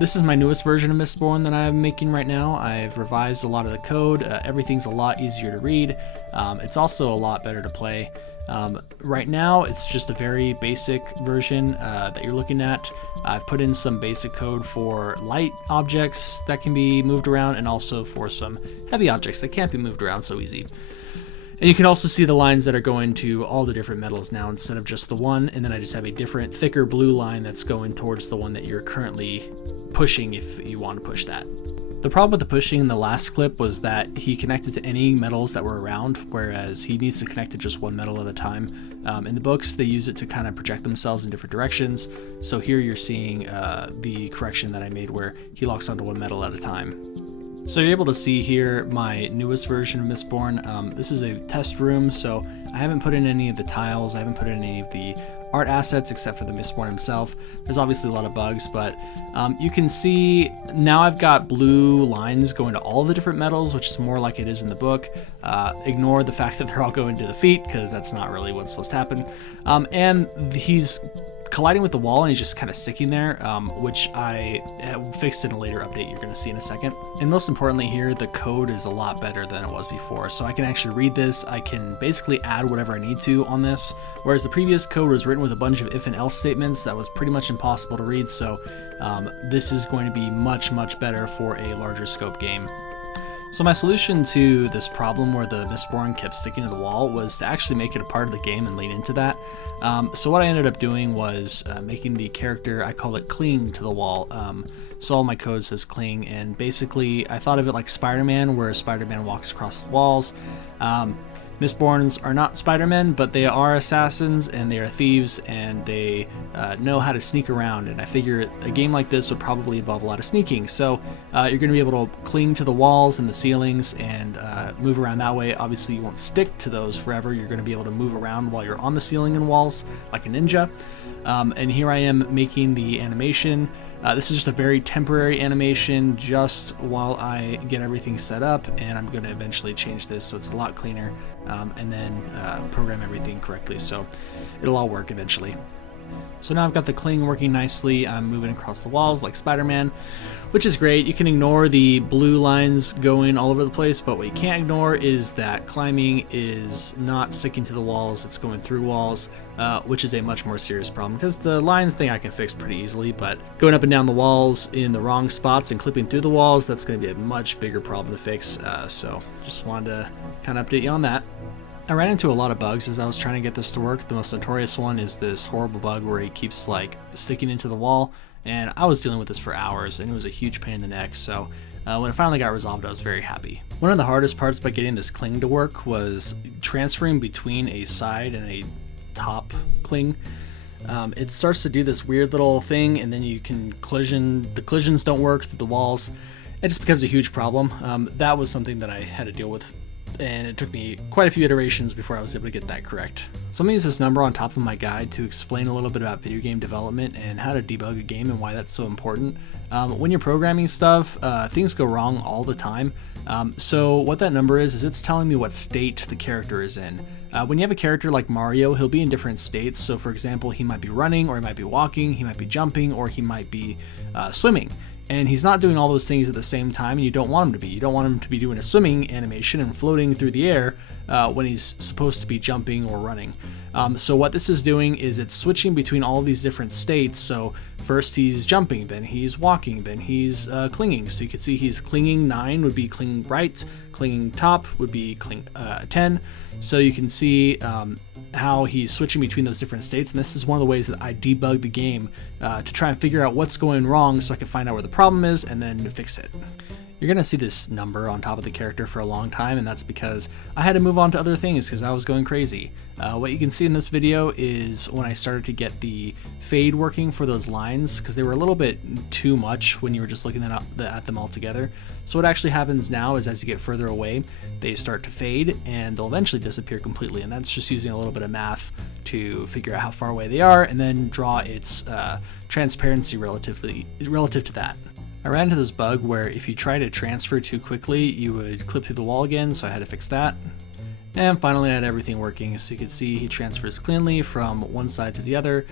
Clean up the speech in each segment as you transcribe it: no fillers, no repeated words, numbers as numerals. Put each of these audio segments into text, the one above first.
This is my newest version of Mistborn that I'm making right now. I've revised a lot of the code. Everything's a lot easier to read. It's also a lot better to play. Right now, it's just a very basic version that you're looking at. I've put in some basic code for light objects that can be moved around, and also for some heavy objects that can't be moved around so easy. And you can also see the lines that are going to all the different metals now instead of just the one, and then I just have a different, thicker blue line that's going towards the one that you're currently pushing if you want to push that. The problem with the pushing in the last clip was that he connected to any metals that were around, whereas he needs to connect to just one metal at a time. In the books, they use it to kind of project themselves in different directions. So here you're seeing the correction that I made where he locks onto one metal at a time. So you're able to see here my newest version of Mistborn. This is a test room, so I haven't put in any of the tiles, I haven't put in any of the art assets except for the Mistborn himself. There's obviously a lot of bugs, but you can see now I've got blue lines going to all the different metals, which is more like it is in the book. Ignore the fact that they're all going to the feet, because that's not really what's supposed to happen. And he's colliding with the wall and he's just kind of sticking there, which I fixed in a later update you're going to see in a second. And most importantly here, the code is a lot better than it was before, so I can actually read this. I can basically add whatever I need to on this, whereas the previous code was written with a bunch of if and else statements that was pretty much impossible to read. So this is going to be much better for a larger scope game. So my solution to this problem where the Mistborn kept sticking to the wall was to actually make it a part of the game and lean into that. So what I ended up doing was making the character, I call it cling to the wall. So all my code says cling, and basically I thought of it like Spider-Man, where Spider-Man walks across the walls. Mistborns are not Spider-Men, but they are assassins and they are thieves, and they know how to sneak around, and I figure a game like this would probably involve a lot of sneaking. So you're going to be able to cling to the walls and the ceilings and move around that way. Obviously you won't stick to those forever. You're going to be able to move around while you're on the ceiling and walls like a ninja. And here I am making the animation. This is just a very temporary animation just while I get everything set up, and I'm going to eventually change this so it's a lot cleaner, and then program everything correctly so it'll all work eventually. So now I've got the cling working nicely. I'm moving across the walls like Spider-Man, which is great. You can ignore the blue lines going all over the place, but what you can't ignore is that climbing is not sticking to the walls, it's going through walls, which is a much more serious problem, because the lines thing I can fix pretty easily, but going up and down the walls in the wrong spots and clipping through the walls, that's going to be a much bigger problem to fix. So just wanted to kind of update you on that. I ran into a lot of bugs as I was trying to get this to work. The most notorious one is this horrible bug where he keeps like sticking into the wall, and I was dealing with this for hours and it was a huge pain in the neck. So when it finally got resolved, I was very happy. One of the hardest parts about getting this cling to work was transferring between a side and a top cling. It starts to do this weird little thing, and then you can the collisions don't work through the walls. It just becomes a huge problem. That was something that I had to deal with, and it took me quite a few iterations before I was able to get that correct. So I'm going to use this number on top of my guide to explain a little bit about video game development and how to debug a game and why that's so important. When you're programming stuff, things go wrong all the time. So what that number is it's telling me what state the character is in. When you have a character like Mario, he'll be in different states. So for example, he might be running, or he might be walking, he might be jumping, or he might be swimming. And he's not doing all those things at the same time, and you don't want him to be. You don't want him to be doing a swimming animation and floating through the air when he's supposed to be jumping or running. So what this is doing is it's switching between all these different states. So first he's jumping, then he's walking, then he's clinging. So you can see he's clinging 9 would be cling right, clinging top would be cling 10. So you can see how he's switching between those different states, and this is one of the ways that I debug the game to try and figure out what's going wrong so I can find out where the problem is and then fix it. You're going to see this number on top of the character for a long time, and that's because I had to move on to other things because I was going crazy. What you can see in this video is when I started to get the fade working for those lines, because they were a little bit too much when you were just looking at them all together. So what actually happens now is as you get further away, they start to fade and they'll eventually disappear completely, and that's just using a little bit of math to figure out how far away they are and then draw its transparency relative to that. I ran into this bug where if you try to transfer too quickly, you would clip through the wall again, so I had to fix that. And finally I had everything working, so you can see he transfers cleanly from one side to the other.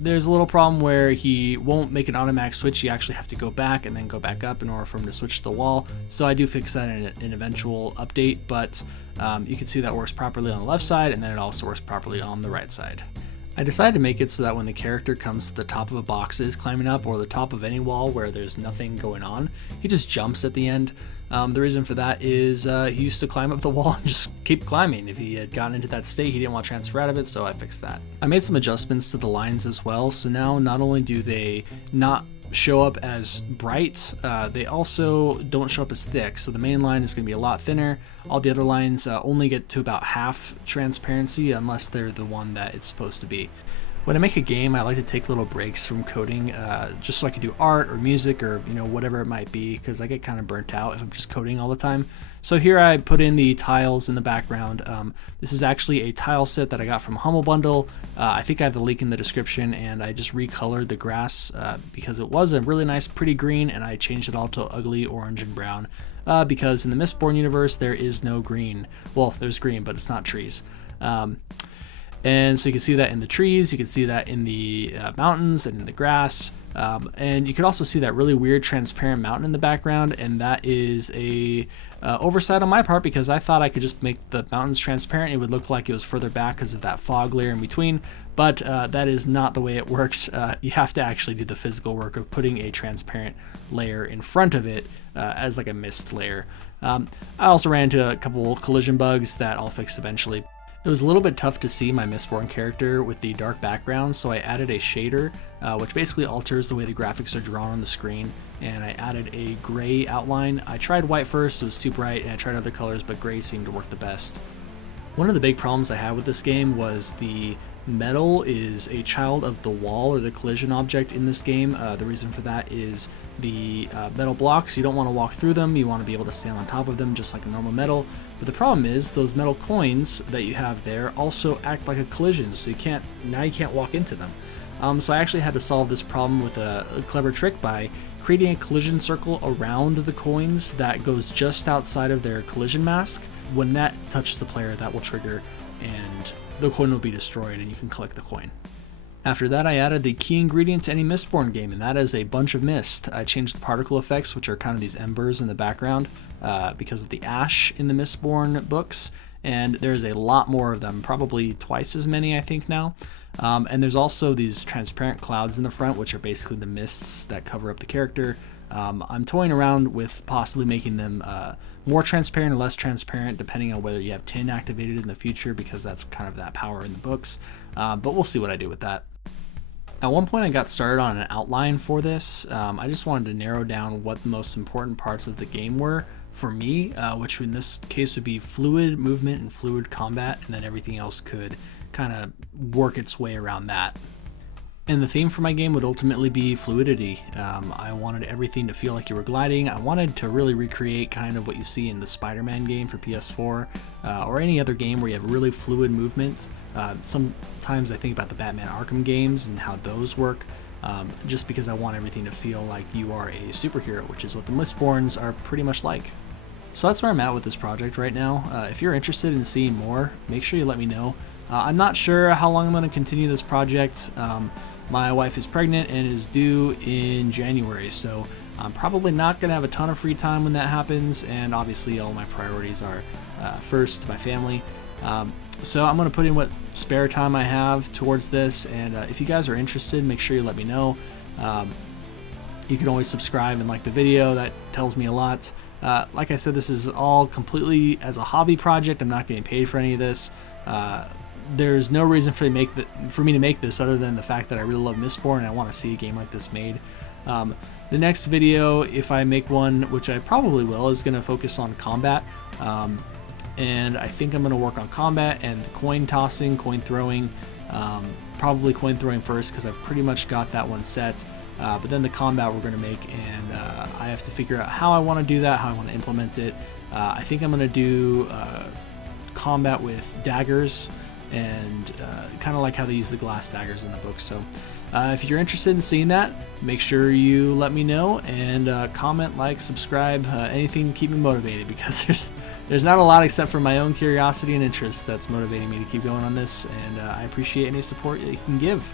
there's a little problem where he won't make an automatic switch. You actually have to go back and then go back up in order for him to switch to the wall. So I do fix that in an eventual update, but you can see that works properly on the left side, and then it also works properly on the right side. I decided to make it so that when the character comes to the top of a box is climbing up, or the top of any wall where there's nothing going on, he just jumps at the end. The reason for that is he used to climb up the wall and just keep climbing. If he had gotten into that state, he didn't want to transfer out of it, so I fixed that. I made some adjustments to the lines as well, so now not only do they not show up as bright, they also don't show up as thick. So the main line is going to be a lot thinner. All the other lines only get to about half transparency unless they're the one that it's supposed to be. When I make a game, I like to take little breaks from coding just so I can do art or music or whatever it might be, because I get kind of burnt out if I'm just coding all the time. So here I put in the tiles in the background. This is actually a tile set that I got from Humble Bundle. I think I have the link in the description, and I just recolored the grass because it was a really nice pretty green, and I changed it all to ugly orange and brown because in the Mistborn universe there is no green. Well, there's green, but it's not trees. And so you can see that in the trees, you can see that in the mountains and in the grass. And you can also see that really weird transparent mountain in the background, and that is a oversight on my part because I thought I could just make the mountains transparent. It would look like it was further back because of that fog layer in between, but that is not the way it works. You have to actually do the physical work of putting a transparent layer in front of it as like a mist layer. I also ran into a couple collision bugs that I'll fix eventually. It was a little bit tough to see my Mistborn character with the dark background, so I added a shader, which basically alters the way the graphics are drawn on the screen, and I added a gray outline. I tried white first, it was too bright, and I tried other colors, but gray seemed to work the best. One of the big problems I had with this game was the metal is a child of the wall or the collision object in this game. The reason for that is the metal blocks, you don't want to walk through them, you want to be able to stand on top of them just like a normal metal. But the problem is those metal coins that you have there also act like a collision, so you can't walk into them. So I actually had to solve this problem with a clever trick by creating a collision circle around the coins that goes just outside of their collision mask. When that touches the player, that will trigger and the coin will be destroyed and you can collect the coin. After that, I added the key ingredient to any Mistborn game, and that is a bunch of mist. I changed the particle effects, which are kind of these embers in the background, because of the ash in the Mistborn books, and there's a lot more of them, probably twice as many I think now. And there's also these transparent clouds in the front, which are basically the mists that cover up the character. I'm toying around with possibly making them more transparent or less transparent, depending on whether you have tin activated in the future, because that's kind of that power in the books. But we'll see what I do with that. At one point I got started on an outline for this. I just wanted to narrow down what the most important parts of the game were for me, which in this case would be fluid movement and fluid combat, and then everything else could kind of work its way around that. And the theme for my game would ultimately be fluidity. I wanted everything to feel like you were gliding. I wanted to really recreate kind of what you see in the Spider-Man game for PS4, or any other game where you have really fluid movement. Sometimes I think about the Batman Arkham games and how those work, just because I want everything to feel like you are a superhero, which is what the Mistborns are pretty much like. So that's where I'm at with this project right now. If you're interested in seeing more, make sure you let me know. I'm not sure how long I'm going to continue this project. My wife is pregnant and is due in January, so I'm probably not going to have a ton of free time when that happens, and obviously all my priorities are first my family. So I'm going to put in what spare time I have towards this, and if you guys are interested, make sure you let me know. You can always subscribe and like the video, that tells me a lot. Like I said, this is all completely as a hobby project. I'm not getting paid for any of this. There's no reason for me to make this other than the fact that I really love Mistborn and I want to see a game like this made. The next video, if I make one, which I probably will, is going to focus on combat. And I think I'm going to work on combat and coin tossing, coin throwing. Probably coin throwing first because I've pretty much got that one set. But then the combat we're going to make, and I have to figure out how I want to do that, how I want to implement it. I think I'm going to do combat with daggers, and kind of like how they use the glass daggers in the book. So if you're interested in seeing that, make sure you let me know, and comment, like, subscribe, anything to keep me motivated, because there's not a lot except for my own curiosity and interest that's motivating me to keep going on this, and I appreciate any support that you can give.